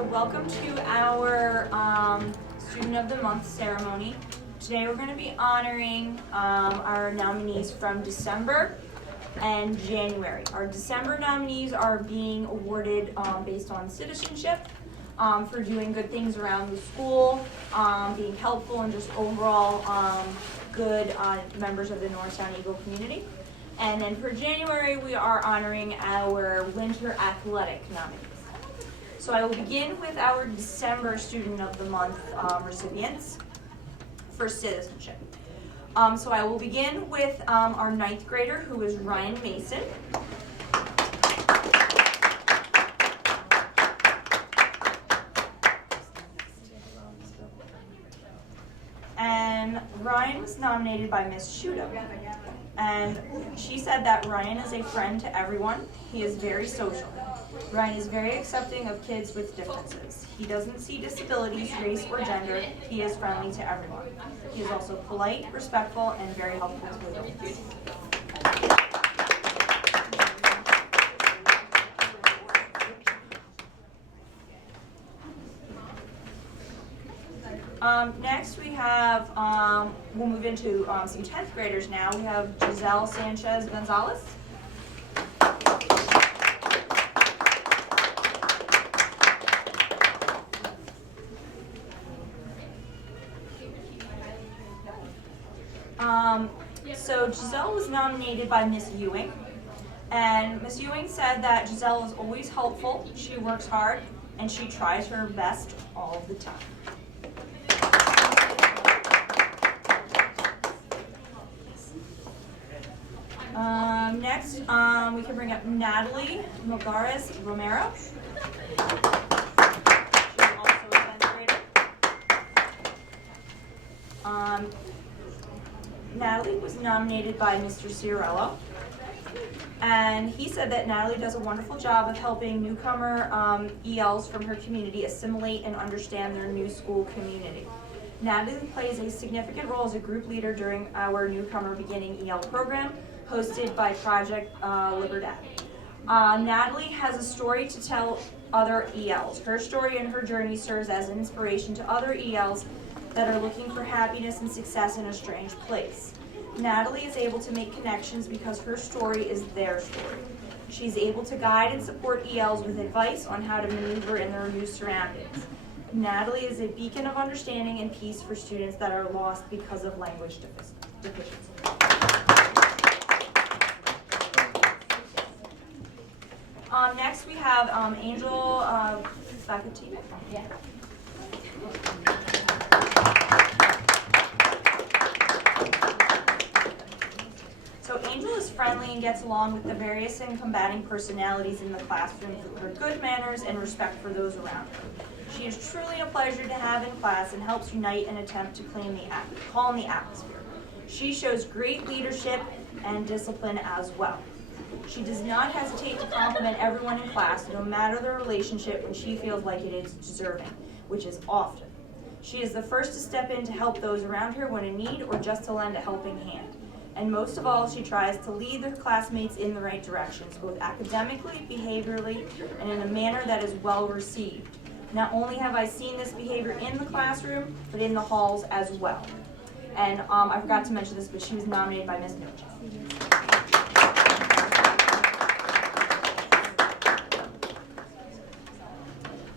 So welcome to our Student of the Month ceremony. Today we're going to be honoring our nominees from December and January. Our December nominees are being awarded based on citizenship for doing good things around the school, being helpful, and just overall good members of the Norristown Eagle community. And then for January, we are honoring our winter athletic nominees. So I will begin with our December Student of the Month recipients for citizenship. So I will begin with our 9th grader, who is Ryan Mason. And Ryan was nominated by Miss Shudo. And she said that Ryan is a friend to everyone. He is very social. Ryan is very accepting of kids with differences. He doesn't see disabilities, race, or gender. He is friendly to everyone. He is also polite, respectful, and very helpful to adults. Next we have, we'll move into some 10th graders now. We have Giselle Sanchez Gonzalez. So Giselle was nominated by Miss Ewing, and Miss Ewing said that Giselle is always helpful, she works hard, and she tries her best all the time. Next, we can bring up Natalie Mogares Romero. She's also a 10th grader. Natalie was nominated by Mr. Ciarello, and he said that Natalie does a wonderful job of helping newcomer ELs from her community assimilate and understand their new school community. Natalie plays a significant role as a group leader during our newcomer beginning EL program, hosted by Project Liberdad. Natalie has a story to tell other ELs. Her story and her journey serves as an inspiration to other ELs that are looking for happiness and success in a strange place. Natalie is able to make connections because her story is their story. She's able to guide and support ELs with advice on how to maneuver in their new surroundings. Natalie is a beacon of understanding and peace for students that are lost because of language deficiency. Next we have Angel Bakatine. Yeah. So Angel is friendly and gets along with the various and combating personalities in the classroom through her good manners and respect for those around her. She is truly a pleasure to have in class and helps unite and attempt to calm the atmosphere. She shows great leadership and discipline as well. She does not hesitate to compliment everyone in class, no matter the relationship, when she feels like it is deserving, which is often. She is the first to step in to help those around her when in need or just to lend a helping hand. And most of all, she tries to lead her classmates in the right directions, both academically, behaviorally, and in a manner that is well received. Not only have I seen this behavior in the classroom, but in the halls as well. And I forgot to mention this, but she was nominated by Ms. Noche.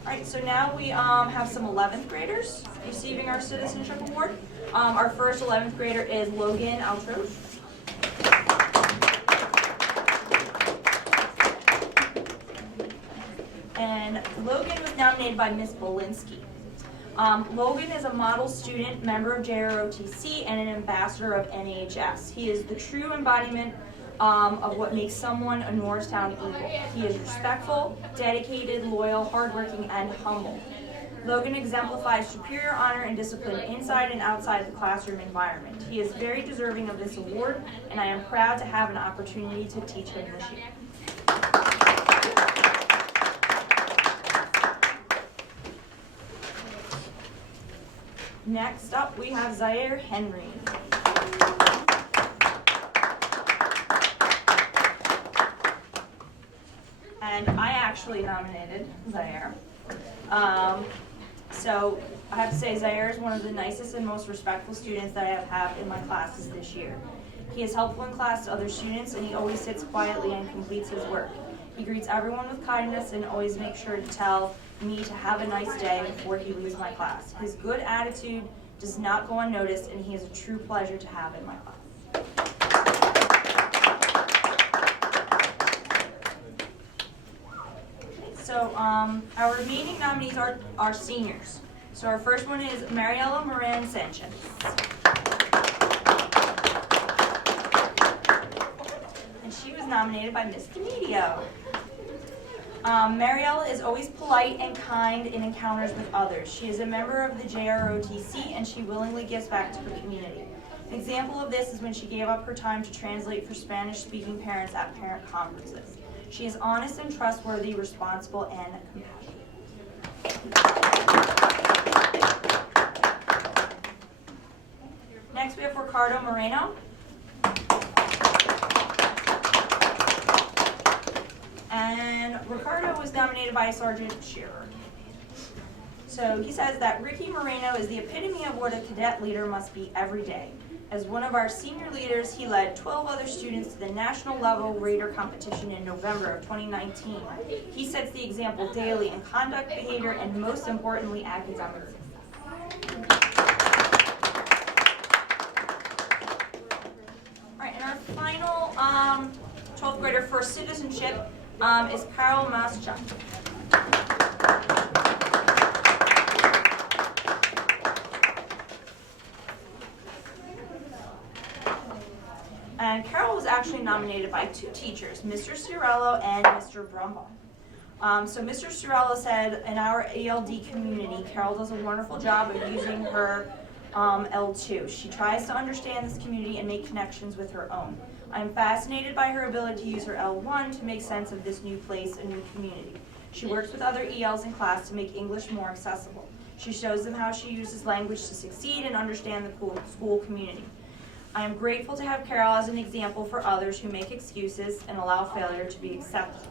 Alright, so now we have some 11th graders receiving our Citizenship Award. Our first 11th grader is Logan Altroche. And Logan was nominated by Ms. Bolinsky. Logan is a model student, member of JROTC, and an ambassador of NAHS. He is the true embodiment of what makes someone a Norristown Eagle. He is respectful, dedicated, loyal, hardworking, and humble. Logan exemplifies superior honor and discipline inside and outside the classroom environment. He is very deserving of this award, and I am proud to have an opportunity to teach him this year. Next up, we have Zaire Henry. And I actually nominated Zaire. So I have to say Zaire is one of the nicest and most respectful students that I have had in my classes this year. He is helpful in class to other students, and he always sits quietly and completes his work. He greets everyone with kindness and always makes sure to tell me to have a nice day before he leaves my class. His good attitude does not go unnoticed, and he is a true pleasure to have in my class. So our remaining nominees are seniors. So our first one is Mariela Moran Sanchez. And she was nominated by Miss Demedio. Mariela is always polite and kind in encounters with others. She is a member of the JROTC, and she willingly gives back to her community. An example of this is when she gave up her time to translate for Spanish-speaking parents at parent conferences. She is honest and trustworthy, responsible, and compassionate. Next, we have Ricardo Moreno. And Ricardo was nominated by Sergeant Shearer. So he says that Ricky Moreno is the epitome of what a cadet leader must be every day. As one of our senior leaders, he led 12 other students to the national level Raider competition in November of 2019. He sets the example daily in conduct, behavior, and most importantly, academic success. All right, and our final 12th grader for citizenship is Carol Maschuk. And Carol was actually nominated by two teachers, Mr. Cirello and Mr. Brumbaugh. So Mr. Cirello said, in our ELD community, Carol does a wonderful job of using her L2. She tries to understand this community and make connections with her own. I'm fascinated by her ability to use her L1 to make sense of this new place and new community. She works with other ELs in class to make English more accessible. She shows them how she uses language to succeed and understand the school community. I am grateful to have Carol as an example for others who make excuses and allow failure to be accepted.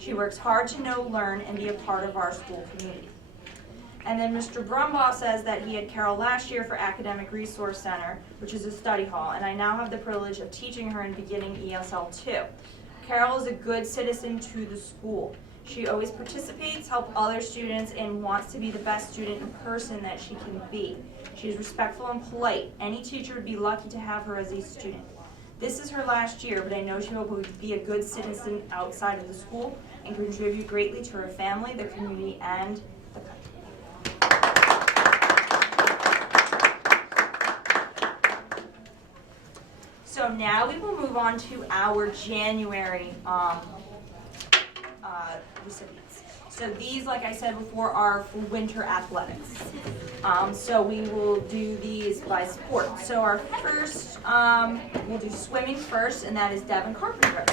She works hard to know, learn, and be a part of our school community. And then Mr. Brumbaugh says that he had Carol last year for Academic Resource Center, which is a study hall, and I now have the privilege of teaching her in beginning ESL 2. Carol is a good citizen to the school. She always participates, helps other students, and wants to be the best student and person that she can be. She is respectful and polite. Any teacher would be lucky to have her as a student. This is her last year, but I know she will be a good citizen outside of the school and contribute greatly to her family, the community, and the country. So now we will move on to our January recipients. So these, like I said before, are for winter athletics. So we will do these by sport. So our first, we'll do swimming first, and that is Devin Carpenter.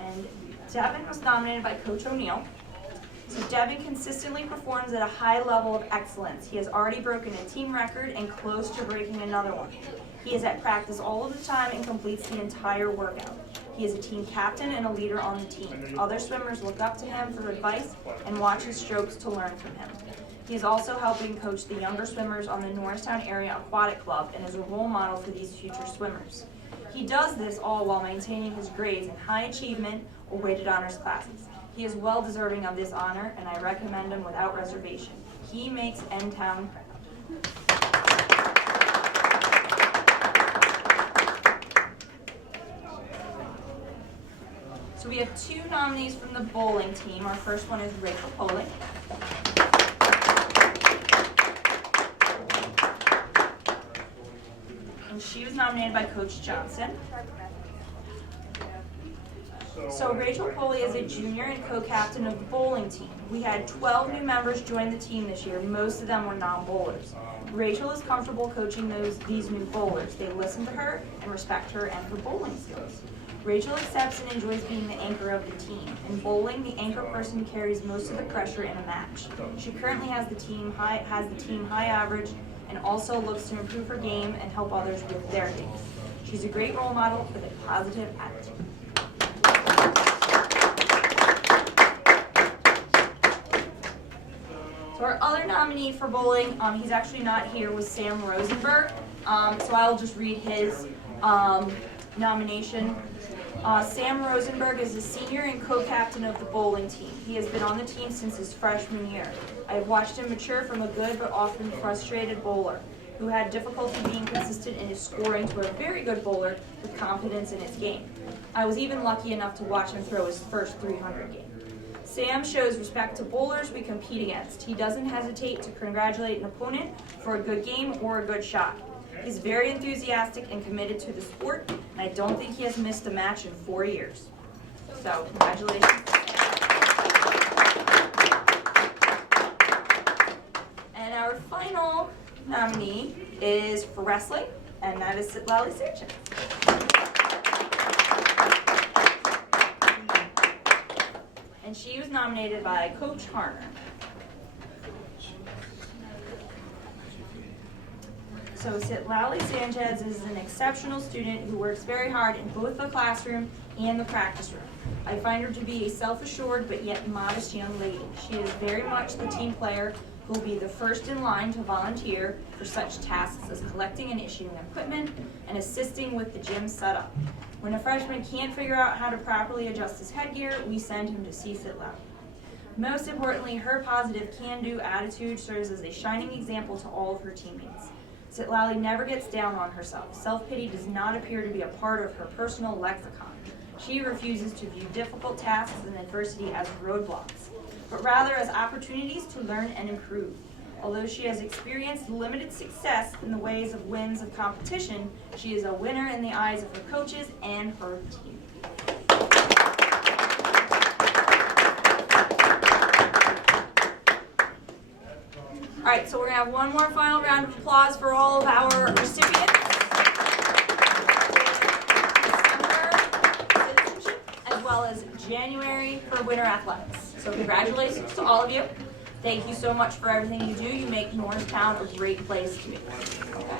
And Devin was nominated by Coach O'Neill. So Devin consistently performs at a high level of excellence. He has already broken a team record and close to breaking another one. He is at practice all of the time and completes the entire workout. He is a team captain and a leader on the team. Other swimmers look up to him for advice and watch his strokes to learn from him. He is also helping coach the younger swimmers on the Norristown Area Aquatic Club and is a role model for these future swimmers. He does this all while maintaining his grades in high achievement or weighted honors classes. He is well deserving of this honor, and I recommend him without reservation. He makes N-Town proud. So we have two nominees from the bowling team. Our first one is Rachel Poling. And she was nominated by Coach Johnson. So Rachel Poley is a junior and co-captain of the bowling team. We had 12 new members join the team this year. Most of them were non-bowlers. Rachel is comfortable coaching these new bowlers. They listen to her and respect her and her bowling skills. Rachel accepts and enjoys being the anchor of the team. In bowling, the anchor person carries most of the pressure in a match. She currently has the team high average and also looks to improve her game and help others with their games. She's a great role model with a positive attitude. Our other nominee for bowling, he's actually not here, was Sam Rosenberg. So I'll just read his nomination. Sam Rosenberg is a senior and co-captain of the bowling team. He has been on the team since his freshman year. I have watched him mature from a good but often frustrated bowler who had difficulty being consistent in his scoring to a very good bowler with confidence in his game. I was even lucky enough to watch him throw his first 300 game. Sam shows respect to bowlers we compete against. He doesn't hesitate to congratulate an opponent for a good game or a good shot. He's very enthusiastic and committed to the sport, and I don't think he has missed a match in 4 years. So, congratulations. And our final nominee is for wrestling, and that is Citlali Sanchez. And she was nominated by Coach Harner. So Citlali Sanchez is an exceptional student who works very hard in both the classroom and the practice room. I find her to be a self-assured but yet modest young lady. She is very much the team player who will be the first in line to volunteer for such tasks as collecting and issuing equipment and assisting with the gym setup. When a freshman can't figure out how to properly adjust his headgear, we send him to see Citlali. Most importantly, her positive can-do attitude serves as a shining example to all of her teammates. Citlali never gets down on herself. Self-pity does not appear to be a part of her personal lexicon. She refuses to view difficult tasks and adversity as roadblocks, but rather as opportunities to learn and improve. Although she has experienced limited success in the ways of wins of competition, she is a winner in the eyes of her coaches and her team. All right, so we're going to have one more final round of applause for all of our recipients. December Citizenship, as well as January for Winter Athletics. So congratulations to all of you. Thank you so much for everything you do. You make Norristown a great place to be. Okay.